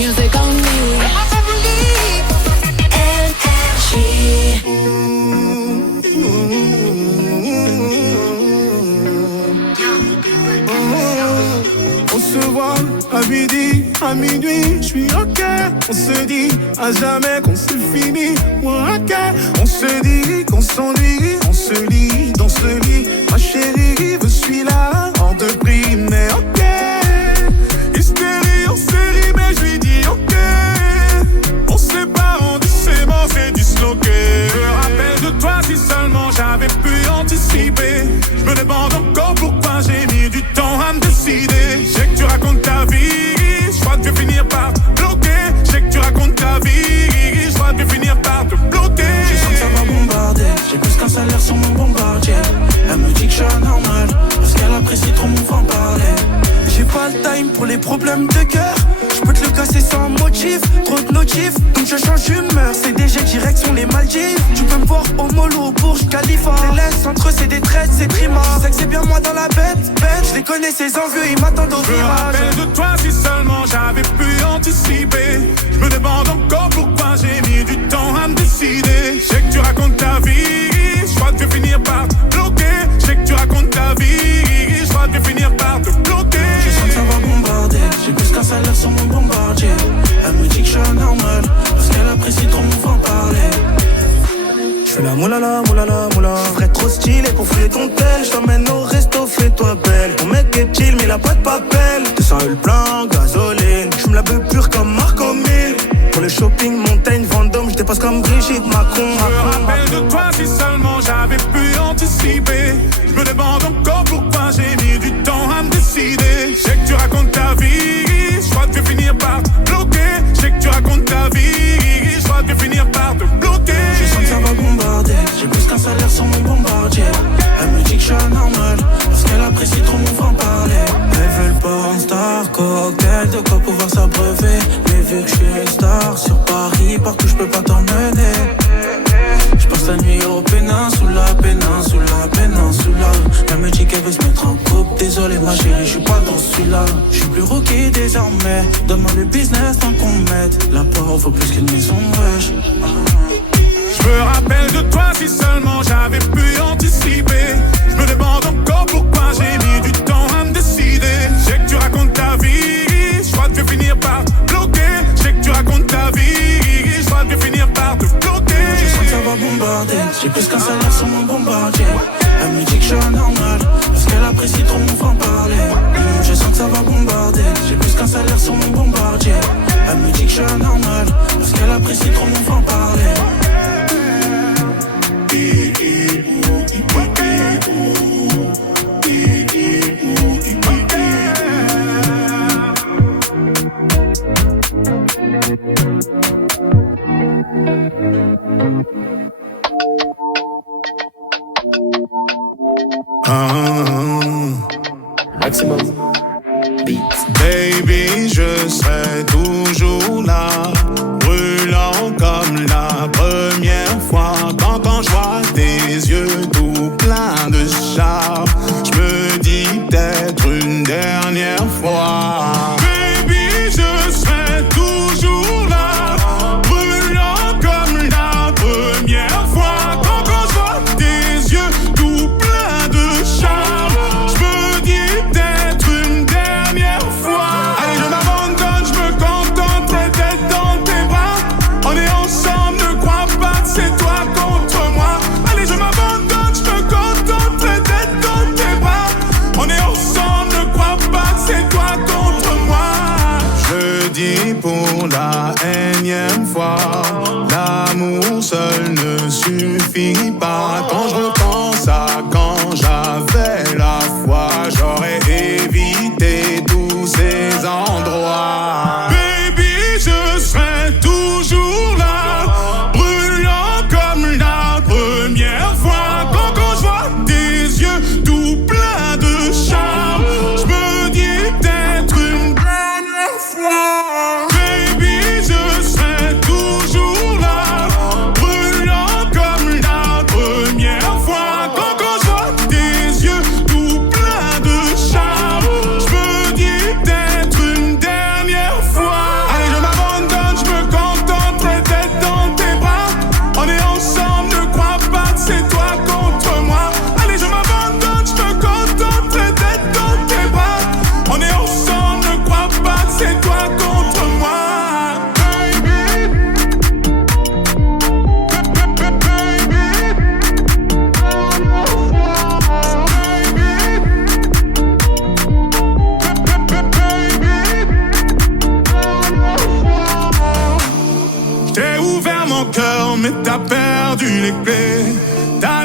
Music only. Energy. On se voit à midi, à minuit, je suis ok. On se dit à jamais qu'on se finit. Ok. On se dit qu'on s'ennuie, on se lit dans ce lit. Ma chérie, je suis là, en te prie, mais ok. Hystérie en série, mais je lui dis ok. On se sépare, on dit c'est mort, c'est disloqué. Je me rappelle de toi si seulement j'avais pu anticiper. Je me demande encore pourquoi j'ai mis du temps à me décider. Je sais que tu racontes ta vie, je crois que je vais finir par te bloquer. Je sais que tu racontes ta vie, je crois que je vais finir par te bloquer. Je sens que ça va bombarder, j'ai plus qu'un salaire sur mon bombardier. Elle me dit que je suis anormal, parce qu'elle apprécie trop mon franc-parler. J'ai pas le time pour les problèmes de cœur. Je peux te le casser sans motif, trop de notifs, donc je change d'humeur. C'est déjà direction les Maldives. Tu peux me voir au mollo, au Burj Khalifa. Les laisse entre eux, c'est des traites, c'est trima. Je sais que c'est bien moi dans la bête. Je les connais, ces envieux, ils m'attendent au virage. Je me rappelle de toi si seulement j'avais pu anticiper. Je me demande encore pourquoi j'ai mis du temps à me décider. Je sais que tu racontes ta vie, je crois que je vais finir par te bloquer. Je sais que tu racontes ta vie, je crois que je vais finir par te bloquer. Je sens que ça va bombarder, j'ai plus qu'un salaire sur mon bombardier. Elle me dit que je suis anormal, parce qu'elle apprécie trop mon franc-parler. J'fais la moulala, moulala, moula. J'ferais trop stylé pour fouiller ton tel. J't'emmène au resto, fais-toi belle. Ton mec est chill, mais il a pas de papel. 200 le plein, gasoline. J'me la veux pure comme Marco 1000. Pour le shopping, montagne, Vendôme. J'dépasse comme Brigitte Macron. Je me rappelle de toi si seulement j'avais pu anticiper. Je me demande encore pourquoi j'ai mis du temps à me décider. Je sais que tu racontes ta vie, je crois que je vais finir par te bloquer. Je sais que tu racontes ta vie, je crois que je vais finir par te bloquer. Je sens que ça va bombarder, j'ai plus qu'un salaire sur mon bombardier. Elle me dit que je suis anormal, parce qu'elle apprécie trop mon franc-parler. Elle veut le porn star, cocktail, de quoi pouvoir s'abreuver. Mais vu que je suis une star, sur Paris, partout je peux pas t'emmener. Je passe la nuit au péninsula, péninsula, péninsula. Elle me dit qu'elle veut se mettre en couple. Désolé ma chérie, je suis pas dans celui-là. Je suis plus rookie désormais. Donne-moi le business tant qu'on m'aide. La part vaut plus qu'une maison, wesh. Je me rappelle de toi si seulement j'avais pu anticiper. Je me demande encore pourquoi j'ai mis du temps à me décider. Je sais que tu racontes ta vie, je crois que je vais finir par te bloquer. Je sais que tu racontes ta vie, je crois que je vais finir par te bloquer. Je sens que ça va bombarder, j'ai plus qu'un salaire sur mon bombardier. Elle me dit que je suis anormal, parce qu'elle apprécie trop mon franc-parler. Je sens que ça va bombarder, j'ai plus qu'un salaire sur mon bombardier. Elle me dit que je suis anormal, parce qu'elle apprécie trop mon franc-parler. Maximum Beats. Baby, je serai toujours là, brûlant comme la première fois. Quand je vois tes yeux tout pleins de charme, je me dis peut-être une dernière fois. Baby, je serai toujours là, brûlant comme la première fois. Quand je vois tes yeux tout pleins de charme, je me dis peut-être une dernière fois. Allez, je m'abandonne, je me contenterai d'être dans tes bras. On est ensemble, ne crois pas que c'est toi contre moi. Allez, je m'abandonne, je me contenterai d'être dans tes bras. On est ensemble, ne crois pas que c'est toi contre moi. Je dis pour la énième fois, l'amour seul ne suffit pas. Quand je repense à quand j'avais la foi, j'aurais évité tous ces endroits. Baby, je serai toujours là, brûlant comme la première fois. Quand je vois tes yeux tout pleins de charme, je me dis peut-être une dernière fois. Baby, je serai toujours là, brûlant comme la première fois.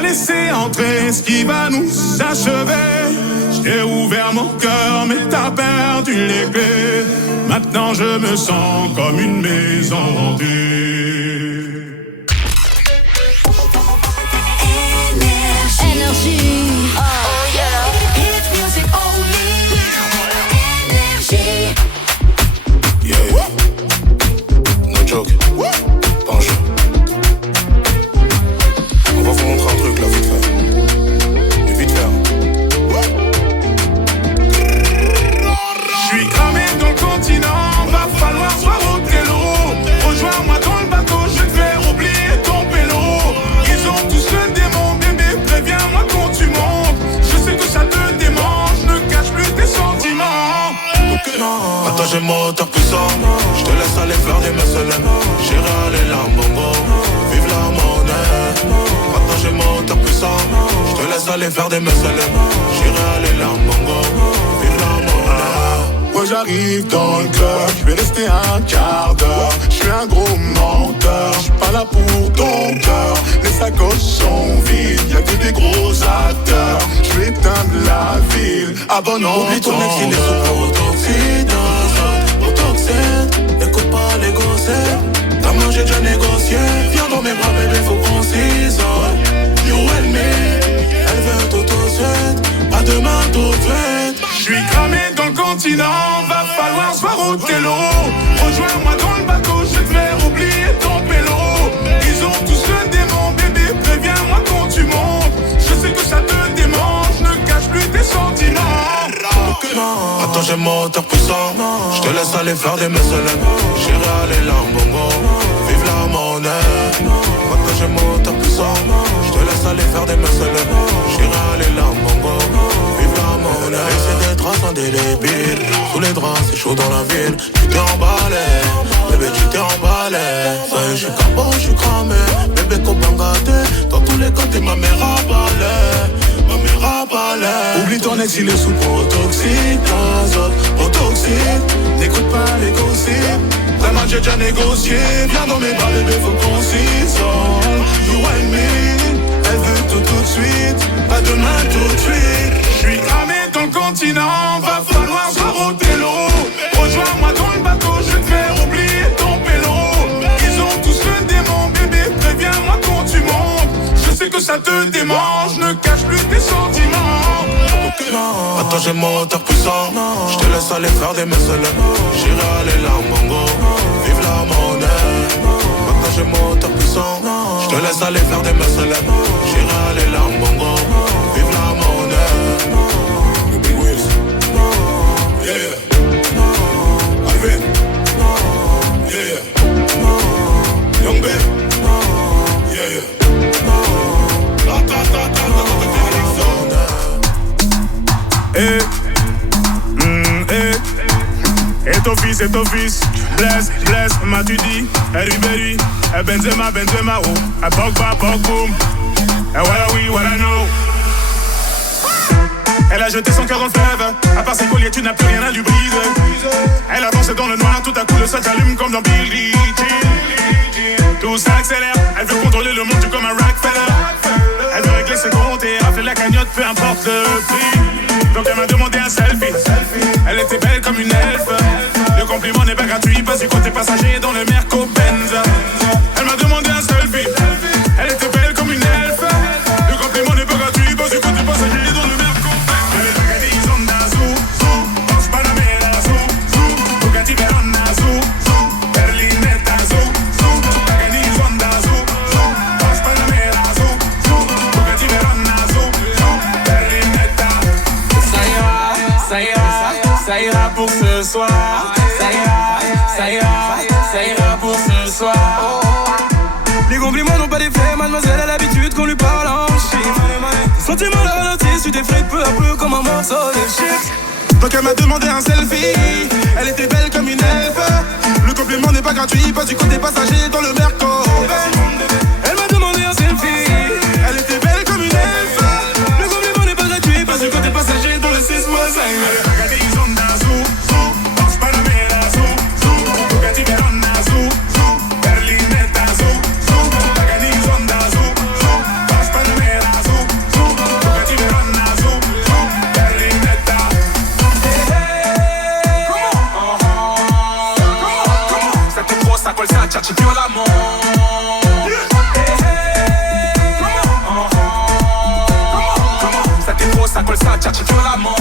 laisser entrer ce qui va nous achever. J'ai ouvert mon cœur, mais t'as perdu les clés. Maintenant je me sens comme une maison hantée. Énergie. Oh yeah. Hit music only. Énergie. Yeah. No joke. Penche. On va vous montrer un truc là, vite fait. Mais vite fait. J'suis cramé dans le continent, va falloir soir au télo. Rejoins-moi dans le bateau, je vais te faire oublier ton pélo. Ils ont tous le démon, bébé, préviens-moi quand tu montes. Je sais que ça te démange, ne cache plus tes sentiments. Attends, j'ai mon moteur puissant. Je te laisse aller faire des messelèmes. J'irai aller là, bongo. Vive la monnaie. Attends, j'ai mon moteur puissant. Je te laisse aller faire des messelèmes. J'irai aller là, bongo. Vive la monnaie. Moi j'arrive dans le club, je vais rester un quart d'heure. Je suis un gros menteur, je suis pas là pour ton cœur. Les sacoches sont vides, y'a que des gros acteurs. Je vais éteindre la ville, abonnons. Oublie ton ex, il est super autoxide. Autoxide, écoute pas les gossets. Ta main j'ai déjà négocié. Viens dans mes bras bébé, faut qu'on s'isole. You and me, elle veut tout de suite. Pas demain tout de suite. J'suis cramé dans le continent, va falloir se voir au télo. Rejoins-moi dans le bateau, je vais te faire oublier ton pélo. Ils ont tous le démon, bébé, préviens-moi quand tu montes. Je sais que ça te démange, ne cache plus tes sentiments. Attends, j'ai mon moteur puissant. Je te laisse aller faire des messelèmes. J'irai aller là, bongo. Vive la monnaie. Attends, j'ai mon moteur puissant. Je te laisse aller faire des messelèmes. J'irai aller là, bongo. Vive la monnaie. Laissez des traces indélébiles. Sous les draps, c'est chaud dans la ville. Tu t'es emballé, bébé, tu t'es emballé. Ça y est, j'suis capot, j'suis cramé. Bébé, copain gâté. Dans tous les côtés, ma mère a balai. Oublie ton ex, il est sous protoxyde, azote, protoxyde. N'écoute pas les gossips, ta main j'ai déjà négocié. Viens dans mes bras, bébé, faut qu'on s'isole. You and me, elle veut tout de suite, pas demain tout de suite. J'suis cramé dans le continent, va falloir se voir au télo. Rejoins-moi dans le bateau, je vais te faire oublier ton pélo. Ils ont tous le démon, bébé, préviens-moi quand tu montes. Je sais que ça te démange, ne cache plus tes sentiments. Attends, j'ai mon moteur puissant. Je te laisse aller faire des messelèmes. J'irai aller là, bongo. Vive la monnaie. Attends, j'ai mon moteur puissant. Je te laisse aller faire des messelèmes. J'irai aller là, bongo. Vive la monnaie. The big waves. Yeah, yeah. Alvin. Yeah, yeah. Young Ben. Yeah, yeah. Eh, et ton fils, bless, m'as-tu dit? Ribéry, Benzema, oh, Pogba, boom, what I know. Elle a jeté son cœur dans le fleuve, à part ses colliers, tu n'as plus rien à lui briser. Elle avance dans le noir, tout à coup le sol s'allume comme dans Billie Jean. Tout s'accélère, elle veut contrôler le monde comme un Rockefeller. Elle veut régler ses comptes et rafler la cagnotte, peu importe le prix. Donc elle m'a demandé un selfie. Elle était belle comme une elfe. Le compliment n'est pas gratuit, pas du côté passager dans le Merco-Benz. Elle m'a demandé un selfie. Elle était belle comme une elfe. Le compliment n'est pas gratuit, pas du côté passager dans le Merco-Benz. Elle est Bugatti Zonda, zou, Porsche Panamera, zou, Bugatti Verona, zou, Berlinetta, zou, Bugatti Zonda, zou, Porsche Panamera, zou, Bugatti Verona, zou, Berlinetta. Ça ira pour ce soir. Ça ira pour ce soir. Les compliments n'ont pas d'effet, mademoiselle a l'habitude qu'on lui parle en chiffres. Tes sentiments la ralentissent, tu t'effrates peu à peu comme un morceau de chips. Donc elle m'a demandé un selfie. Elle était belle comme une elfe. Le compliment n'est pas gratuit, pas du côté passager dans le Merco. Elle m'a demandé un selfie. Elle était belle comme une elfe. Le compliment n'est pas gratuit, pas du côté passager dans le 6 voisin. Versace violemment.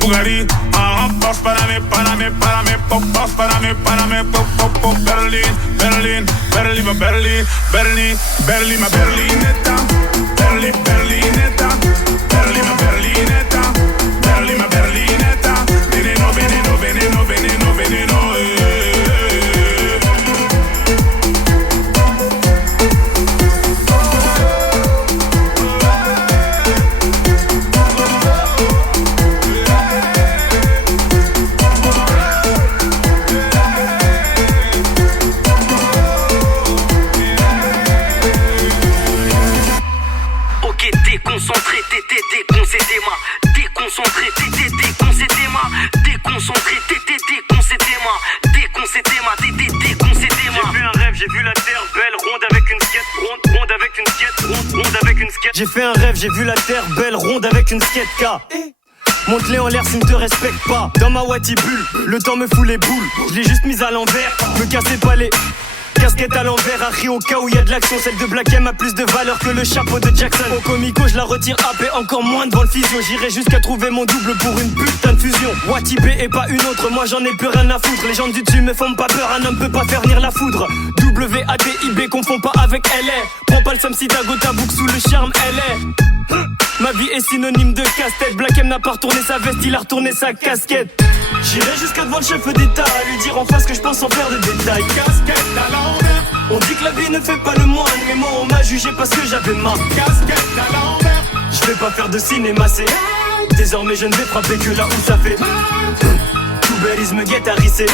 Bugatti, Porsche Panamé, pop, Porsche Panamé, pop, Berlin, ma Berlinetta, Berlinetta, ma Berlinetta, ma Berlinetta, veneno, J'ai fait un rêve, j'ai vu la terre belle, ronde avec une skate K. Monte-les en l'air s'ils ne te respectent pas. Dans ma Wattibule, le temps me fout les boules. Je l'ai juste mise à l'envers, me cassez pas les casquettes à l'envers. À Rio, au cas où y a de l'action. Celle de Black M a plus de valeur que le chapeau de Jackson. Au comico, je la retire AP, encore moins devant le physio. J'irai jusqu'à trouver mon double pour une putain de fusion. Watibé et pas une autre, moi j'en ai plus rien à foutre. Les gens du dessus me font pas peur, un homme peut pas faire venir la foudre. WATIB, confond pas avec LA. Prends pas le somme si ta goutte à bouc sous le charme, LA. Ma vie est synonyme de casse-tête. Black M n'a pas retourné sa veste, il a retourné sa casquette. J'irai jusqu'à devant le chef d'État à lui dire en face que je pense sans faire de détails. Casquette à l'envers. On dit que la vie ne fait pas le moine, mais moi on m'a jugé parce que j'avais ma casquette à l'envers. Je vais pas faire de cinéma, c'est désormais je ne vais frapper que là où ça fait. Tout belise me guette à risser.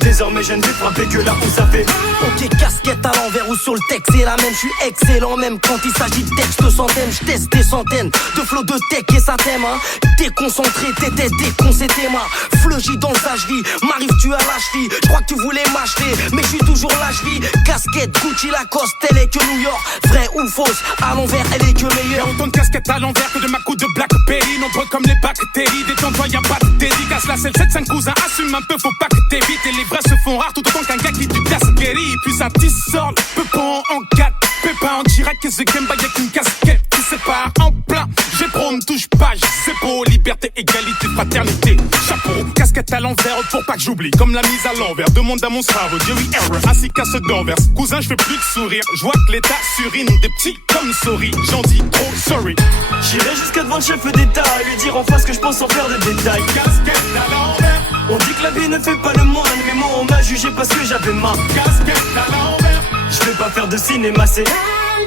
Désormais je ne vais frapper que là où ça fait. Ok, casquette à l'envers ou sur le texte, c'est la même, je suis excellent même quand il s'agit de textes centaines, je teste des centaines de flots de tech et ça t'aime hein. Déconcentré, t'étais déconcentré ma fleugie dans le vie, m'arrive tu à la cheville. Je crois que tu voulais m'acheter, mais je suis toujours la cheville. Casquette, Gucci, Lacoste, elle est que New York. Vraie ou fausse, à l'envers, elle est que meilleure. Y'a autant de casquettes à l'envers que de ma coupe de Blackberry. Nombreux comme les bactéries, détends-toi, y'a pas de dédicace. La selle 7-5 cousins, assume un peu, faut pas que t'évites. Et les vrais se font rares tout autant qu'un gars qui du casquerie. Puis ça tissort, peupon en 4 pépins en direct que ce game by avec une casquette qui sépare en plein. J'ai pro, me touche pas, c'est beau. Liberté, égalité, fraternité. Chapeau, casquette à l'envers pour pas que j'oublie. Comme la mise à l'envers, demande à mon cerveau. Jerry Error, ainsi qu'à ceux d'envers. Cousin, je fais plus de sourire. Je vois que l'état surine des petits comme souris. J'en dis trop sorry. J'irai jusqu'à devant le chef d'État à lui dire en face que je pense sans faire de détails. Casquette à l'envers. On dit que la vie ne fait pas le moine, mais moi on m'a jugé parce que j'avais ma casquette à l'envers. Je vais pas faire de cinéma, c'est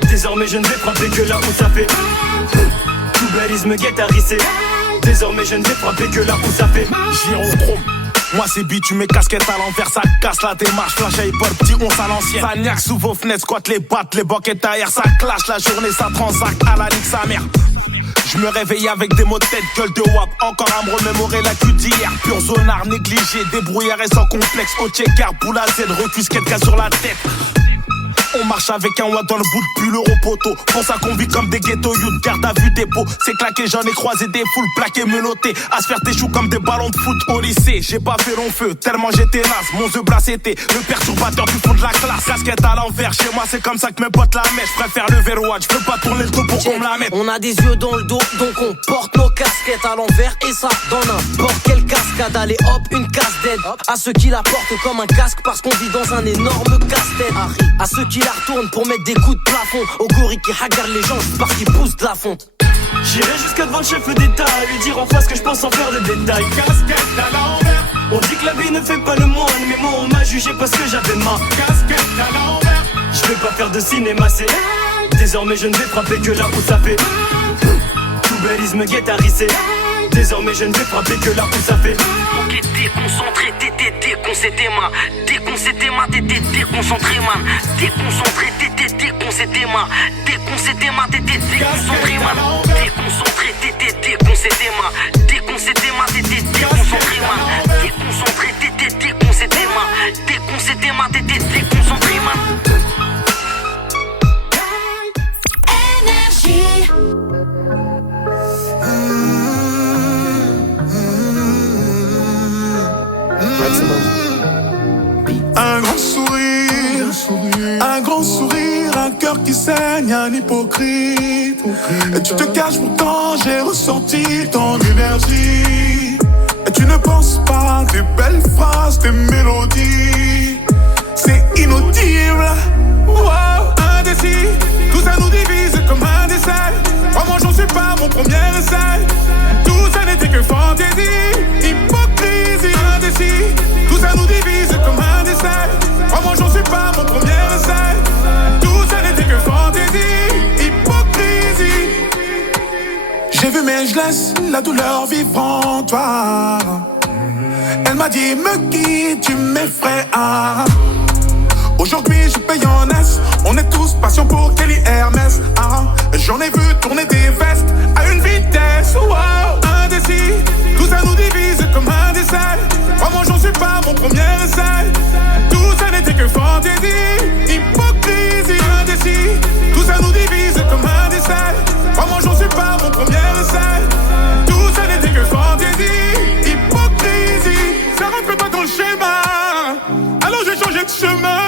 désormais je ne vais frapper que là où ça fait. Tout balise me guette à risser. Désormais je ne vais frapper que là où ça fait. Gyrochrome. Moi c'est beat, tu mets casquette à l'envers, ça casse la démarche, flash à hip-hop, petit on à l'ancienne. Ça niaque sous vos fenêtres, squatte les battes, les boquettes ailleurs, ça clash la journée, ça transacte à la ligue sa mère. Je me réveille avec des mots de tête, gueule de wap, encore à me remémorer la queue d'hier. Pur zonard, négligé, débrouillard et sans complexe, au checker, boule à Z, refusquette cas sur la tête. On marche avec un watt dans le bout de pull, euro poteau. Pense à qu'on vit comme des ghetto youth, garde à vue dépôt. C'est claqué, j'en ai croisé des foules, plaquées, menottées. À se faire tes choux comme des ballons de foot au lycée. J'ai pas fait long feu, tellement j'étais naze. Mon The Blast était le perturbateur du fond de la classe. Casquette à l'envers, chez moi c'est comme ça que mes potes la mettent. Je préfère le verrouage, je peux pas tourner le dos pour qu'on me la mette. On a des yeux dans le dos, donc on porte nos casquettes à l'envers. Et ça, dans n'importe quelle cascade. Allez hop, une casse d'aide. À ceux qui la portent comme un casque parce qu'on vit dans un énorme casse-tête. À ceux qui la retournent pour mettre des coups de plafond. Au gorille qui hagarde les gens, parce qu'ils poussent de la fonte. J'irai jusqu'à devant le chef d'État à lui dire en face que je pense sans faire de détails. Casquette à l'envers. On dit que la vie ne fait pas le moine, mais moi on m'a jugé parce que j'avais ma casquette à l'envers. Je vais pas faire de cinéma, c'est désormais je ne vais frapper que là où ça fait. Tout balise me guette à risser. Désormais je ne vais frapper que là où ça fait. Ok, déconcentré, déconcentré, Déconcentré, ma t'étais déconcentré, man. Déconcentré, t'étais déconcentré, man. Déconcentré, ma t'étais déconcentré, man. Déconcentré, t'étais déconcentré, man. Déconcentré, ma t'étais déconcentré, man. Déconcentré, t'étais déconcentré, man. Déconcentré, ma t'étais déconcentré, man. Énergie. Un grand sourire, un cœur qui saigne, un hypocrite. Et tu te caches pourtant, j'ai ressenti ton énergie. Et tu ne penses pas des belles phrases, des mélodies. C'est inaudible. Wow, indécis, tout ça nous divise comme un décès. Moi j'en suis pas mon premier essai. Tout ça n'était que fantaisie, hypocrisie, indécis. Tout ça nous divise comme un décès. Moi j'en suis pas mon premier essai. Tout ça n'était que fantaisie, hypocrisie. J'ai vu mais je laisse la douleur vivre en toi. Elle m'a dit me quitte, tu m'effraies. Aujourd'hui je paye en S. On est tous patients pour Kelly Hermès. J'en ai vu tourner des vestes à une vitesse. Wow, indécis. Tout ça nous divise comme un décès. Moi j'en suis pas mon premier essai. Tout ça n'était que fantaisie, hypocrisie, indécis. Tout ça nous divise comme un décès. Moi j'en suis pas mon premier essai. Tout ça n'était que fantaisie, hypocrisie. Ça rentre pas dans le schéma. Alors j'ai changé de chemin.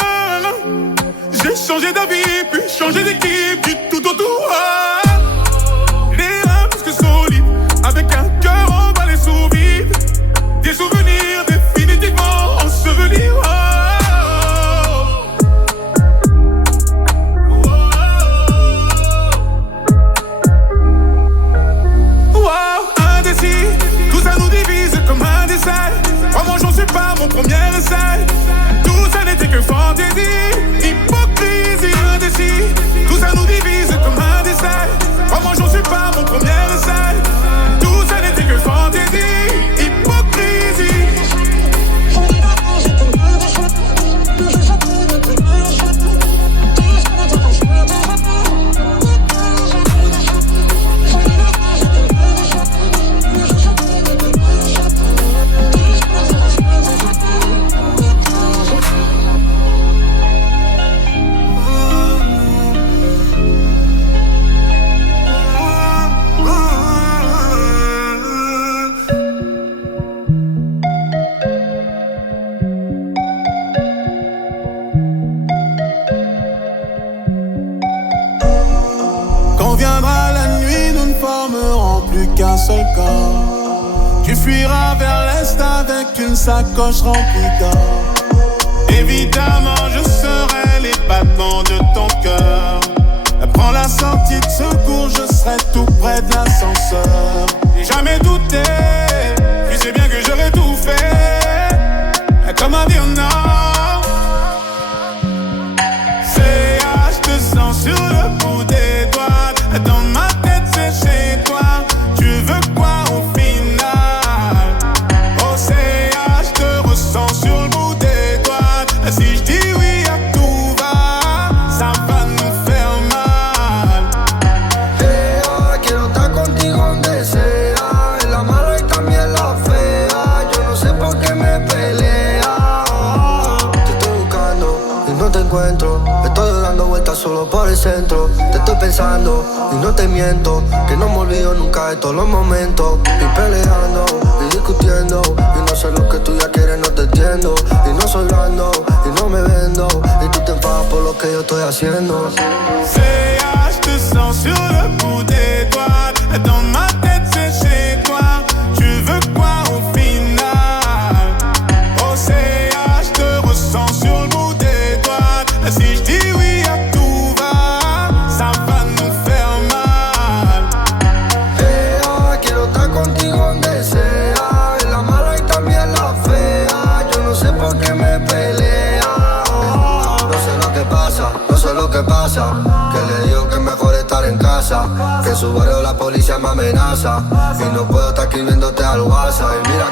J'ai changé d'avis, puis changé d'équipe, du tout au tout. Les reins plus que solides, avec un cœur emballé sous vide. Des souvenirs définitivement ensevelis. Indécis, tout ça nous divise comme un décès. Moi j'en suis pas mon premier essai. Tout ça n'était que fantaisie, hypocrisie, indécis. Tout ça nous divise comme un décès. Moi j'en suis pas mon premier essai. Tout ça n'était que fantaisie, hypocrisie. Viendra la nuit, nous ne formerons plus qu'un seul corps. Tu fuiras vers l'est avec une sacoche remplie d'or. Évidemment, je serai les battements de ton cœur. Prends la sortie de secours, je serai tout près de l'ascenseur. J'ai jamais douté, tu sais bien que j'aurais tout fait. Comment dire non? Je te sens sur le bout des doigts. Dans ma tête c'est chez toi. Tu veux quoi au final? Océan, je te ressens sur le bout des doigts. Si je dis oui à tout va, ça va nous faire mal. Quiero estar contigo donde sea. En la mala y también la fea. Yo no sé por qué me pelea. Te estoy buscando y no te encuentro. Estoy dando vueltas solo por el centro. Te estoy pensando y no te miento, que no me olvido nunca de todos los momentos. Y peleando y discutiendo, y no sé lo que tú ya quieres, no te entiendo. Y no soy blando y no me vendo, y tú te enfadas por lo que yo estoy haciendo. Je te sens sur le bout des doigts. Dans ma tête c'est chez toi. Tu veux quoi au final? Océan, je te ressens sur le bout des doigts. Si je dis oui à tout va, ça va nous faire mal. Quiero estar contigo donde sea. En la mala y también la fea. Yo no sé por qué me pelea. No sé lo que pasa, no sé lo que pasa. Que le digo que es mejor estar en casa. Que En su barrio la policía me amenaza y no puedo estar escribiéndote al WhatsApp. Y mira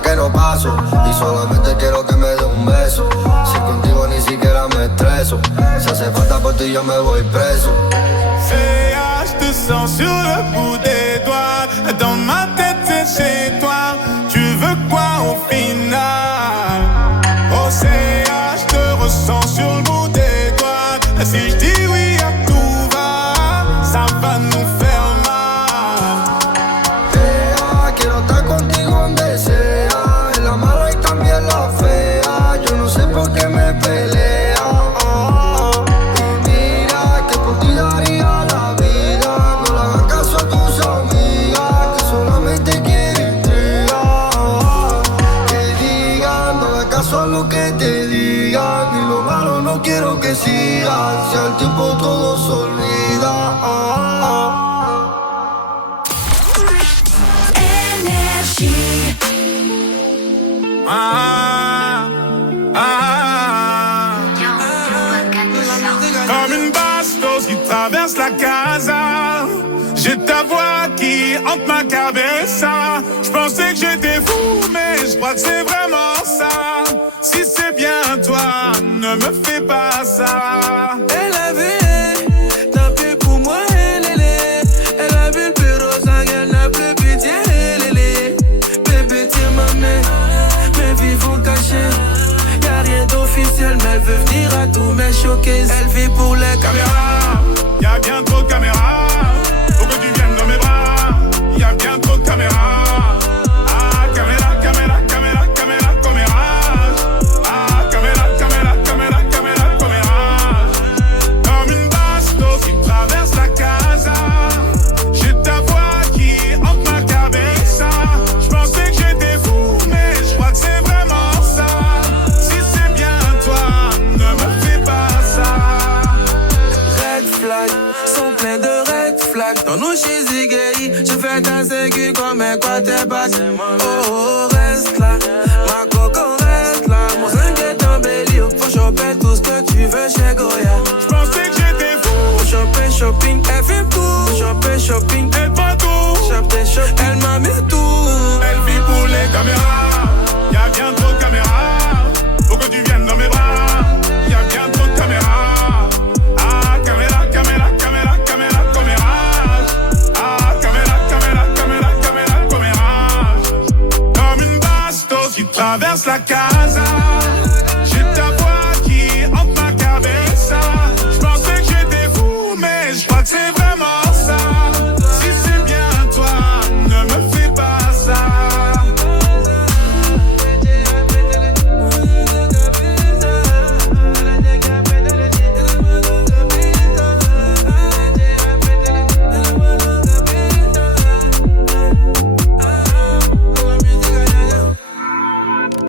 que no paso y solamente quiero que me dé un beso. Si contigo ni siquiera me estreso, si hace falta por ti yo me voy preso. CA, je te sens sur le bout des doigts. Dans ma tête c'est chez toi. Tu veux quoi au final? Oh CA, je te ressens sur le bout des doigts. Si je dis oui à tout va, ça va nous faire mal. CA, quiero estar contigo donde sea, en la mala y también la fea. Yo no sé por qué me pelea. Y mira que por ti daría la vida. No le hagas caso a tus amigas que solamente quieren intrigar. Que digan, no hagas caso a lo que te digan. Y lo malo no quiero que sigas. Si al tiempo todo se olvida. Énergie. Comme une bastos qui traverse la casa. J'ai ta voix qui hante ma cabeza. Je pensais que j'étais fou, mais je crois que c'est vraiment ça. Si c'est bien toi, ne me fais pas ça. Elle avait tapé pour moi, elle a vu le bureau sang, elle n'a plus pitié, bébé tiens ma main, mes vies vont cacher. Y'a rien d'officiel, mais elle veut venir à tous mes showcases. Elle vit pour les Caméra, y'a bien trop de caméras. Faut que tu viennes dans mes bras. Y'a bien trop de caméras. Ah, caméra, caméra, caméra, caméra, commérage. Ah, caméra, caméra, caméra, caméra, commérage. Comme une bastos qui traverse la casa. J'ai ta voix qui hante ma cabeza. J'pensais que j'étais fou, mais j'crois que c'est vraiment ça. Si c'est bien toi, ne me fais pas ça. red flags, sont pleins de red flags. Dans nos chez gay, je fais ta sécu comme un quarterback. Oh, reste là, ma coco reste là. Mon 5 est embelli, faut choper tout ce que tu veux chez Goya. J'pensais que j'étais fou. Faut choper shopping, elle fait tout. Faut choper shopping, Elle prend tout. choper shopping, elle m'a mis tout. Elle vit pour les caméras. Y'a bien trop de caméras. Faut que tu viennes dans mes bras. Y'a bien trop de caméras. Ah, caméra, caméra, caméra, caméra, commérage. Ah, caméra, caméra, caméra, caméra, commérage. Comme une bastos qui traverse la casa.